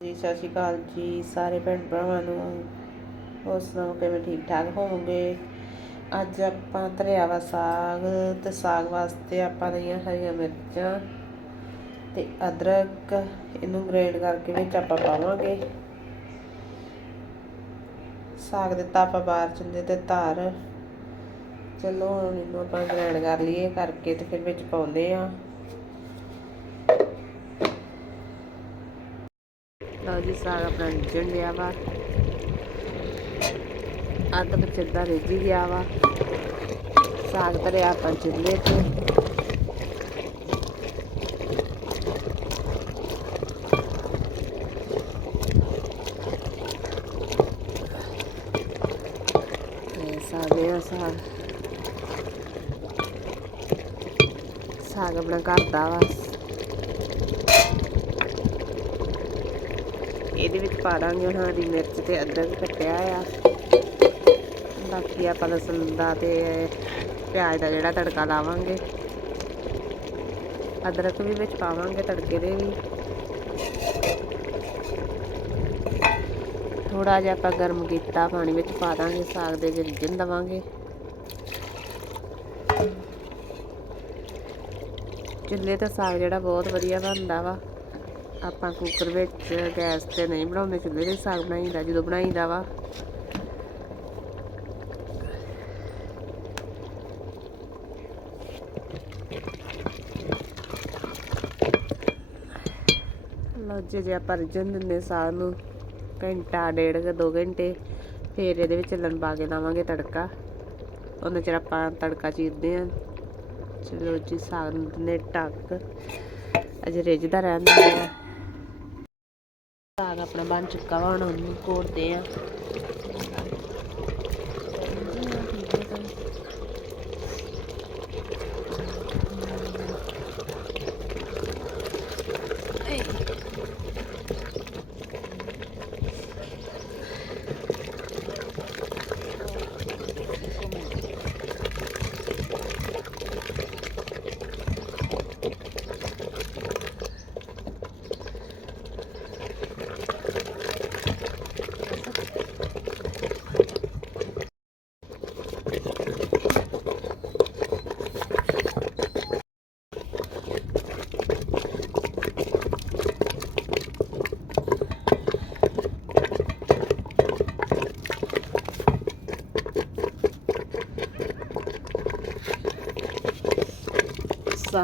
ਜੀ, ਸਤਿ ਸ਼੍ਰੀ ਅਕਾਲ ਜੀ ਸਾਰੇ ਭੈਣ ਭਰਾਵਾਂ ਨੂੰ। ਹੋਰ ਸੁਣਾਓ, ਕਿਵੇਂ ਠੀਕ ਠਾਕ ਹੋਵੋਗੇ? ਅੱਜ ਆਪਾਂ ਧਰਿਆਵਾ ਸਾਗ ਤੇ ਸਾਗ ਵਾਸਤੇ ਆਪਾਂ ਲਈਆਂ ਹਰੀਆਂ ਮਿਰਚਾਂ ਤੇ ਅਦਰਕ। ਇਹਨੂੰ ਗ੍ਰੈਂਡ ਕਰਕੇ ਵਿੱਚ ਆਪਾਂ ਪਾਵਾਂਗੇ। ਸਾਗ ਦਿੱਤਾ ਆਪਾਂ ਬਾਹਰ ਚੁੱਲ੍ਹੇ ਤੇ ਧਾਰ। ਚਲੋ ਹੁਣ ਇਹਨੂੰ ਆਪਾਂ ਗ੍ਰੈਂਡ ਕਰ ਲਈਏ ਕਰਕੇ ਤੇ ਫਿਰ ਵਿੱਚ ਪਾਉਂਦੇ ਆ ਲਓ ਜੀ ਸਾਗ ਆਪਣਾ ਰਿੱਝਣ ਗਿਆ ਵਾ। ਅੱਧ ਬਚਦਾ ਰਿੱਝ ਗਿਆ ਵਾ। ਸਾਗ ਧਰਿਆ ਆਪਾਂ ਚੁੱਲ੍ਹੇ ਤੇ। ਸਾਗੇ ਆ ਸਾਗ। ਸਾਗ ਆਪਣਾ ਘਰ ਦਾ ਵਾ। ਇਹਦੇ ਵਿੱਚ ਪਾ ਦਾਂਗੇ ਹੁਣ ਹਰੀ ਮਿਰਚ ਤੇ ਅਦਰਕ ਕੱਟਿਆ ਆ। ਬਾਕੀ ਆਪਾਂ ਲਸਣ ਦਾ ਤੇ ਪਿਆਜ਼ ਦਾ ਜਿਹੜਾ ਤੜਕਾ ਲਾਵਾਂਗੇ। ਅਦਰਕ ਵੀ ਵਿੱਚ ਪਾਵਾਂਗੇ ਤੜਕੇ ਦੇ ਵੀ। ਥੋੜਾ ਜਿਹਾ ਆਪਾਂ ਗਰਮ ਕੀਤਾ, ਪਾਣੀ ਵਿੱਚ ਪਾ ਦਾਂਗੇ, ਸਾਗ ਦੇ ਰਿੱਝਣ ਦਵਾਂਗੇ। ਚੁੱਲ੍ਹੇ ਤੇ ਸਾਗ ਜਿਹੜਾ ਬਹੁਤ ਵਧੀਆ ਬਣਦਾ ਵਾ। ਆਪਾਂ ਕੁੱਕਰ ਵਿੱਚ ਗੈਸ ਤੇ ਨਹੀਂ ਬਣਾਉਂਦੇ, ਚੁੱਲ੍ਹੇ ਤੇ ਸਾਗ ਬਣਾਈਦਾ ਜਦੋਂ ਬਣਾਈਦਾ ਵਾ। ਲਓ ਜੀ ਜੇ ਆਪਾਂ ਰਿੱਝਣ ਦਿੰਦੇ ਸਾਗ ਨੂੰ, ਘੰਟਾ, ਡੇਢ ਕੁ, ਦੋ ਘੰਟੇ। ਫਿਰ ਇਹਦੇ ਵਿੱਚ ਚੱਲਣ ਪਾ ਕੇ ਲਾਵਾਂਗੇ ਤੜਕਾ। ਉਹਨਾਂ ਚਿਰ ਆਪਾਂ ਤੜਕਾ ਚੀਰਦੇ ਆ ਚਲੋ ਜੀ ਸਾਗ ਨੂੰ ਦਿੰਦੇ ਢੱਕ ਅਜੇ ਰਿੱਝਦਾ ਰਹਿੰਦਾ ਹੈ ਸਾਗ ਆਪਣਾ ਬਣ ਚੁੱਕਾ ਵਾ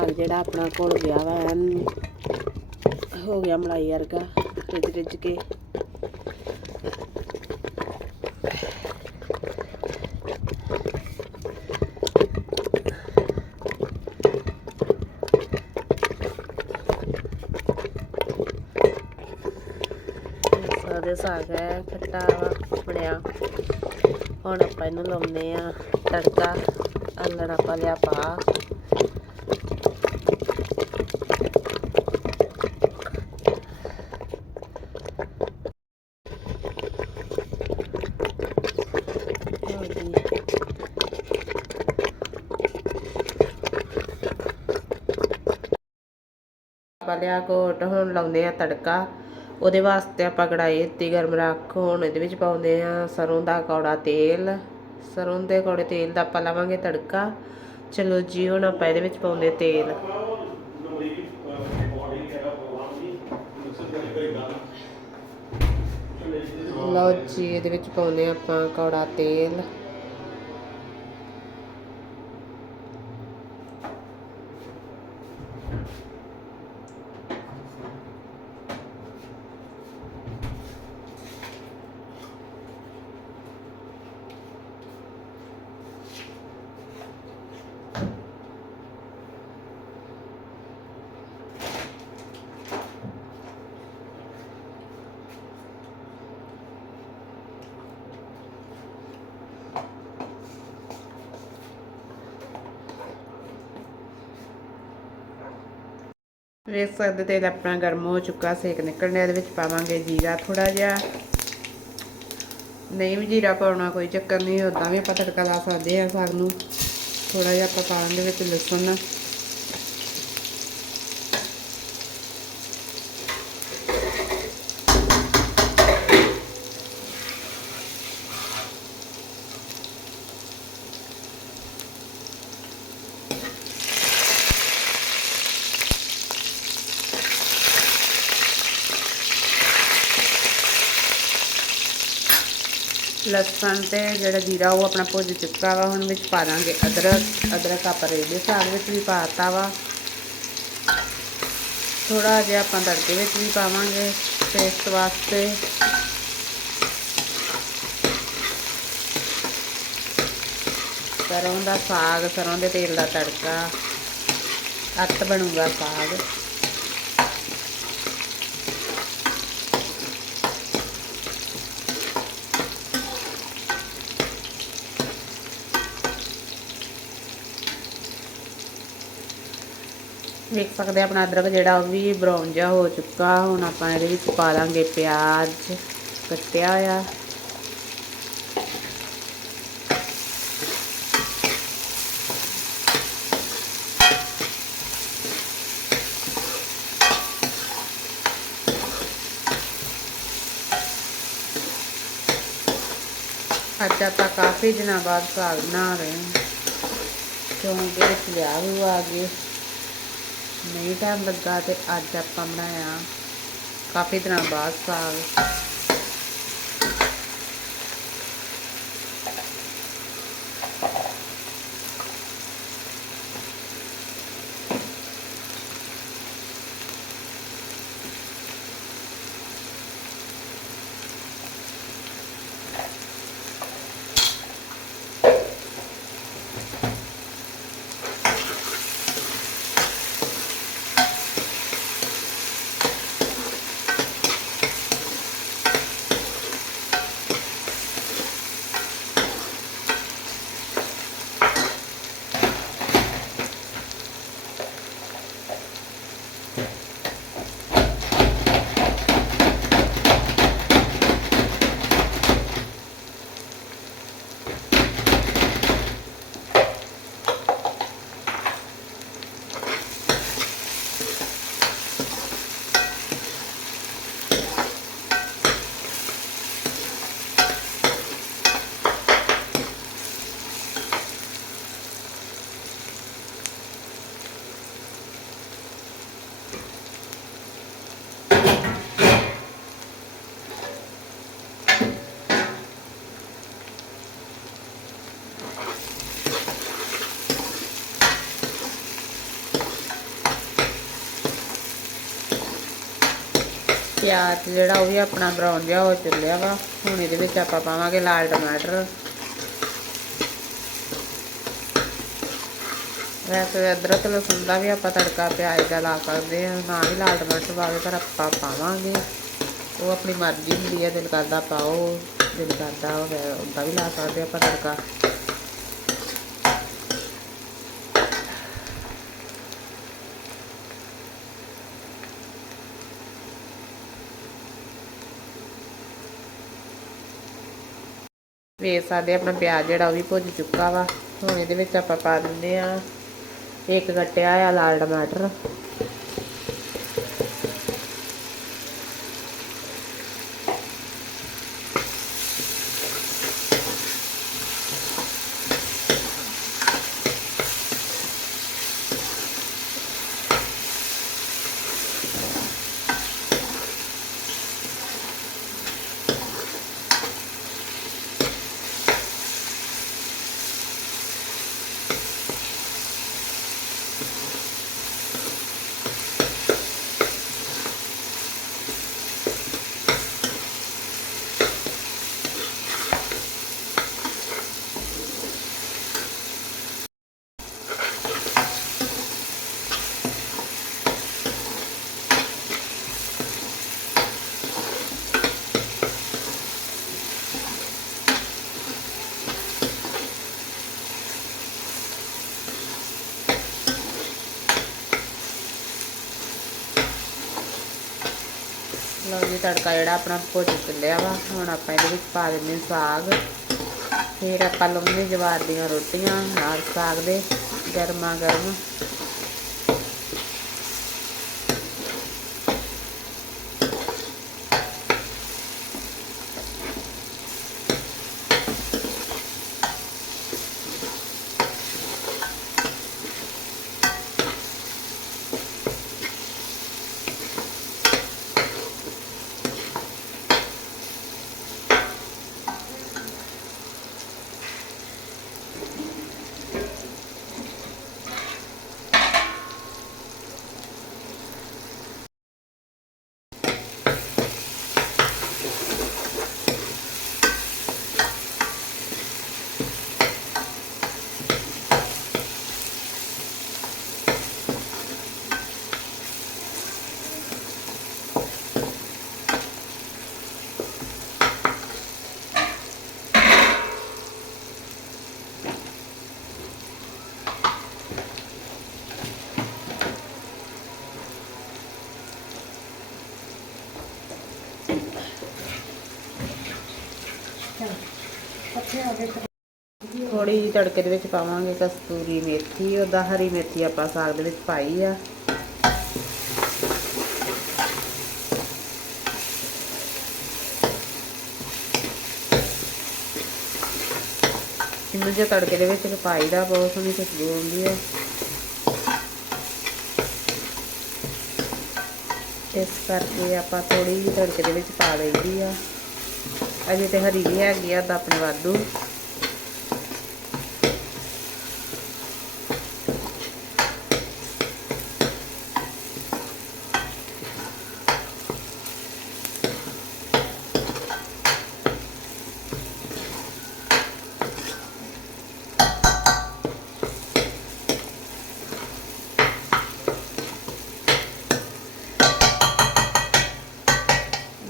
ਹੁਣ ਜਿਹੜਾ ਆਪਣਾ ਘੁਲ ਗਿਆ ਵਾ ਐਨ, ਹੋ ਗਿਆ ਮਲਾਈ ਵਰਗਾ, ਰਿੱਝ ਰਿੱਝ ਕੇ। ਸਾਦੇ ਸਾਗ ਹੈ, ਖੱਟਾ ਵਾ, ਬਣਿਆ। ਹੁਣ ਆਪਾਂ ਇਹਨੂੰ ਲਾਉਂਦੇ ਆ ਤੜਕਾ ਅੱਲਣ ਆਪਾਂ ਲਿਆ ਪਾ ਲਓ ਜੀ ਆਪਾਂ ਲਿਆ ਕੋਟ ਹੁਣ ਲਾਉਂਦੇ ਆ ਤੜਕਾ। ਉਹਦੇ ਵਾਸਤੇ ਆਪਾਂ ਕੜਾਈ ਇੱਤੀ ਗਰਮ ਰੱਖ, ਹੁਣ ਇਹਦੇ ਵਿੱਚ ਪਾਉਂਦੇ ਆ ਸਰੋਂ ਦਾ ਕੌੜਾ ਤੇਲ। ਸਰੋਂ ਦੇ ਕੌੜੇ ਤੇਲ ਦਾ ਆਪਾਂ ਲਾਵਾਂਗੇ ਤੜਕਾ। ਚਲੋ ਜੀ, ਹੁਣ ਆਪਾਂ ਇਹਦੇ ਵਿੱਚ ਪਾਉਂਦੇ ਤੇਲ। ਲਓ ਜੀ, ਇਹਦੇ ਵਿੱਚ ਪਾਉਂਦੇ ਆਪਾਂ ਕੌੜਾ ਤੇਲ। ਵੇਖ ਸਕਦੇ ਤੇਲ ਆਪਣਾ ਗਰਮ ਹੋ ਚੁੱਕਾ, ਸੇਕ ਨਿਕਲਣ ਡਿਆ ਇਹਦੇ ਵਿੱਚ ਪਾਵਾਂਗੇ ਜੀਰਾ ਥੋੜਾ ਜਿਹਾ। ਨਹੀਂ ਵੀ ਜੀਰਾ ਪਾਉਣਾ ਕੋਈ ਚੱਕਰ ਨਹੀਂ ਉਦਾਂ ਵੀ ਆਪਾਂ ਤੜਕਾ ਲਾ ਸਕਦੇ ਆ ਸਾਗ ਨੂੰ। ਥੋੜਾ ਜਿਹਾ ਆਪਾਂ ਪਾਵਾਂਗੇ ਵਿੱਚ ਲਸਣ ਲਸਣ ਤੇ ਜਿਹੜਾ ਜੀਰਾ ਉਹ ਆਪਣਾ ਭੁੱਜ ਚੁੱਕਾ ਵਾ, ਹੁਣ ਵਿੱਚ ਪਾ ਦਾਂਗੇ ਅਦਰਕ ਅਦਰਕ ਆਪਾਂ ਦੇ ਸਾਗ ਵਿੱਚ ਵੀ ਪਾਤਾ ਵਾ। ਥੋੜਾ ਜਿਹਾ ਆਪਾਂ ਤੜਕੇ ਵਿੱਚ ਵੀ ਪਾਵਾਂਗੇ ਟੇਸਟ ਵਾਸਤੇ। ਸਰੋਂ ਦਾ ਸਾਗ ਸਰੋਂ ਦੇ ਤੇਲ ਦਾ ਤੜਕਾ, ਅੱਤ ਬਣੂਗਾ ਸਾਗ। ਦੇਖ ਸਕਦੇ ਆ ਆਪਣਾ ਅਦਰਕ ਜਿਹੜਾ ਉਹ ਵੀ ਬਰਾਊਨ ਜਿਹਾ ਹੋ ਚੁੱਕਾ। ਹੁਣ ਆਪਾਂ ਇਹਦੇ ਵਿੱਚ ਪਾ ਲਾਂਗੇ ਪਿਆਜ਼, ਕੱਟਿਆ ਹੋਇਆ। ਅੱਜ ਆਪਾਂ ਕਾਫੀ ਦਿਨਾਂ ਬਾਅਦ ਸਾਗ ਬਣਾ ਰਹੇ ਹਾਂ। ਕਿਉਂਕਿ ਵਿਆਹ ਵੀ ਆ ਗਏ ਨਹੀਂ ਟਾਈਮ ਲੱਗਾ ਤੇ ਅੱਜ ਆਪਾਂ ਬਣਾਇਆ ਕਾਫੀ ਦਿਨਾਂ ਬਾਅਦ ਸਾਗ। ਪਿਆਜ਼ ਜਿਹੜਾ ਉਹ ਵੀ ਆਪਣਾ ਬਰਾਊਨ ਜਿਹਾ ਹੋ ਚੁੱਲਿਆ ਵਾ। ਹੁਣ ਇਹਦੇ ਵਿੱਚ ਆਪਾਂ ਪਾਵਾਂਗੇ ਲਾਲ ਟਮਾਟਰ। ਵੈਸੇ ਅਦਰਕ, ਲਸਣ ਦਾ ਵੀ ਆਪਾਂ ਤੜਕਾ, ਪਿਆਜ਼ ਦਾ ਲਾ ਸਕਦੇ ਹਾਂ। ਨਾ ਵੀ ਲਾਲ ਟਮਾਟਰ ਪਾਵੇ ਪਰ ਆਪਾਂ ਪਾਵਾਂਗੇ। ਉਹ ਆਪਣੀ ਮਰਜ਼ੀ ਹੁੰਦੀ ਹੈ, ਦਿਲ ਕਰਦਾ ਪਾਓ, ਦਿਲ ਕਰਦਾ ਉਹ, ਉਹਦਾ ਵੀ ਲਾ ਸਕਦੇ ਆਪਾਂ ਤੜਕਾ। ਵੇਖ ਸਕਦੇ ਆਪਣਾ ਪਿਆਜ਼ ਜਿਹੜਾ ਉਹ ਵੀ ਭੁੱਜ ਚੁੱਕਾ ਵਾ। ਹੁਣ ਇਹਦੇ ਵਿੱਚ ਆਪਾਂ ਪਾ ਦਿੰਦੇ ਆ ਇੱਕ ਕੱਟਿਆ ਆ ਲਾਲ ਟਮਾਟਰ। ਲਓ ਜੀ, ਤੜਕਾ ਜਿਹੜਾ ਆਪਣਾ ਭੁੱਜ ਚੱਲਿਆ ਵਾ। ਹੁਣ ਆਪਾਂ ਇਹਦੇ ਵਿੱਚ ਪਾ ਦਿੰਦੇ ਸਾਗ। ਫਿਰ ਆਪਾਂ ਲਾਉਂਦੇ ਜਵਾਰ ਦੀਆਂ ਰੋਟੀਆਂ, ਨਾਲ ਸਾਗ ਦੇ ਗਰਮਾ ਗਰਮ ਥੋੜੀ ਜਿਹੀ ਤੜਕੇ ਦੇ ਵਿੱਚ ਪਾਵਾਂਗੇ ਕਸਤੂਰੀ ਮੇਥੀ, ਉਹਦਾ ਹਰੀ ਮੇਥੀ ਆਪਾਂ ਸਾਗ ਦੇ ਵਿੱਚ ਪਾਈ ਆ। ਇਹਨੂੰ ਜੇ ਤੜਕੇ ਦੇ ਵਿੱਚ ਪਾਈ ਦਾ ਬਹੁਤ ਸੋਹਣੀ ਖੁਸ਼ਬੂ ਆਉਂਦੀ ਹੈ। ਇਸ ਕਰਕੇ ਆਪਾਂ ਥੋੜੀ ਜਿਹੀ ਤੜਕੇ ਦੇ ਵਿੱਚ ਪਾ ਦਈਦੀ ਆ। ਅਜੇ ਤੇ ਹਰੀ ਵੀ ਹੈਗੀ ਆ ਤਾਂ ਆਪਣੇ ਵਾਧੂ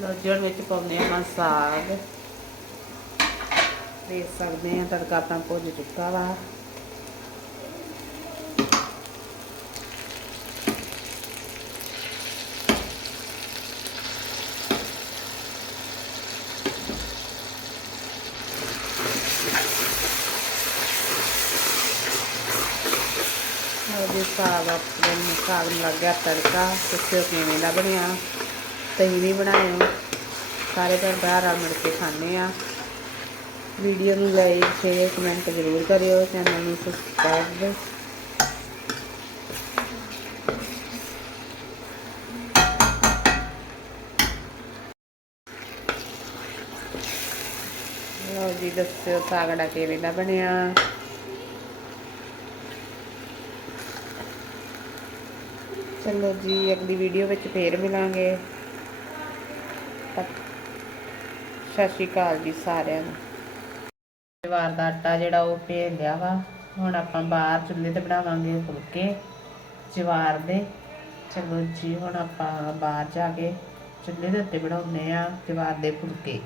ਲੋ ਜੜ ਵਿੱਚ ਪਾਉਂਦੇ ਆ ਸਾਗ। ਦੇਖ ਸਕਦੇ ਹਾਂ, ਤੜਕਾ ਆਪਣਾ ਭੁੱਜ ਚੁੱਕਾ ਵਾ। ਉਹਦੇ ਸਾਗ ਆਪਣੇ ਨੂੰ ਸਾਗ ਨੂੰ ਲੱਗ ਗਿਆ ਤੜਕਾ ਦੱਸਿਓ ਕਿਵੇਂ ਦਾ ਬਣਿਆ ਤੁਸੀਂ ਵੀ ਬਣਾਇਓ ਸਾਰੇ ਭੈਣ ਭਰਾ ਰਲ ਮਿਲ ਕੇ ਖਾਂਦੇ ਆ ਵੀਡੀਓ ਨੂੰ ਲਾਈਕ ਸ਼ੇਅਰ ਕਮੈਂਟ ਜ਼ਰੂਰ ਕਰਿਓ ਚੈਨਲ ਨੂੰ ਸਬਸਕ੍ਰਾਈਬ ਲਓ ਜੀ, ਦੱਸਿਓ ਸਾਗੜਾ ਕਿਵੇਂ ਦਾ ਬਣਿਆ। ਚਲੋ ਜੀ, ਅਗਲੀ ਵੀਡੀਓ ਵਿੱਚ ਫੇਰ ਮਿਲਾਂਗੇ। ਸਤਿ ਸ਼੍ਰੀ ਅਕਾਲ ਜੀ ਸਾਰਿਆਂ ਨੂੰ। ਜਵਾਰ ਦਾ ਆਟਾ ਜਿਹੜਾ ਉਹ ਭੇਜ ਲਿਆ ਵਾ। ਹੁਣ ਆਪਾਂ ਬਾਹਰ ਚੁੱਲ੍ਹੇ ਤੇ ਬਣਾਵਾਂਗੇ ਫੁਲਕੇ, ਜਵਾਰ ਦੇ। ਚਲੋ ਜੀ, ਹੁਣ ਆਪਾਂ ਬਾਹਰ ਜਾ ਕੇ ਚੁੱਲ੍ਹੇ ਦੇ ਉੱਤੇ ਬਣਾਉਂਦੇ ਆ ਜਵਾਰ ਦੇ ਫੁਲਕੇ।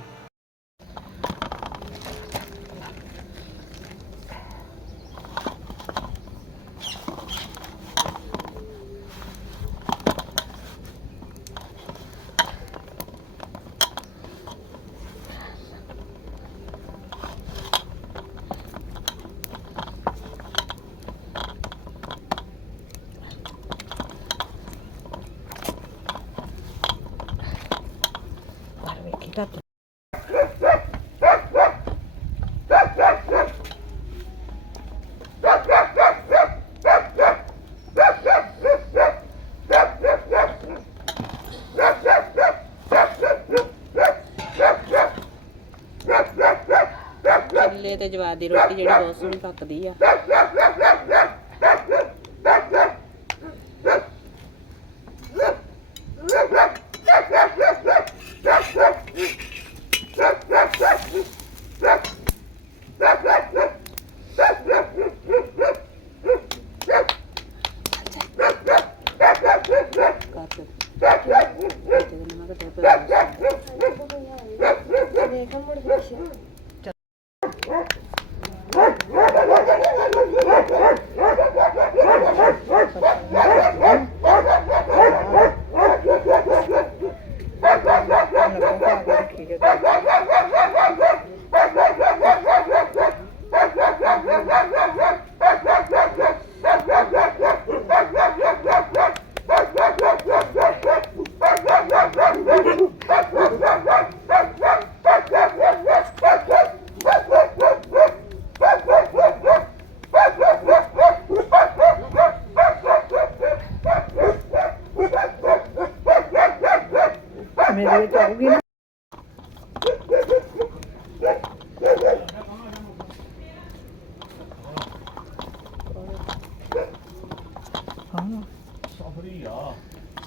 ਤੇ ਜਵਾਰ ਦੀ ਰੋਟੀ ਜਿਹੜੀ ਬਹੁਤ ਸੋਹਣੀ ਪੱਕਦੀ ਆ।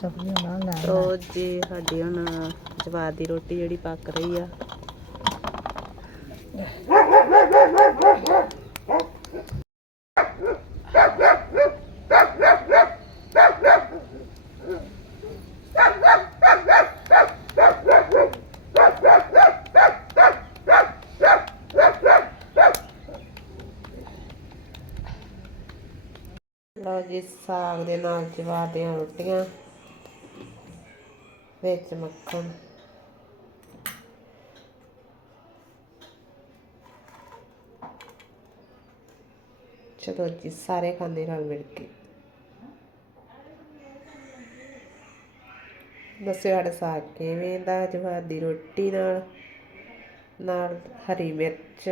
ਸਬਜ਼ੀ ਨਾਲ ਲੈ। ਤੋ ਜੀ ਸਾਡੀ ਹੁਣ ਜਵਾਰ ਦੀ ਰੋਟੀ ਜਿਹੜੀ ਪੱਕ ਰਹੀ ਆ। ਲਓ ਜੀ ਸਾਗ ਦੇ ਨਾਲ ਜਵਾਰ ਦੀਆਂ ਰੋਟੀਆਂ। ਵਿੱਚ ਮੱਖਣ ਚਲੋ ਜੀ ਸਾਰੇ ਖਾਣੇ ਨਾਲ ਮਿਲ ਕੇ ਦੱਸਿਓ ਸਾਡਾ ਸਾਗ ਕਿਵੇਂ ਦਾ ਜਵਾਦ ਦੀ ਰੋਟੀ ਨਾਲ ਨਾਲ ਹਰੀ ਮਿਰਚ।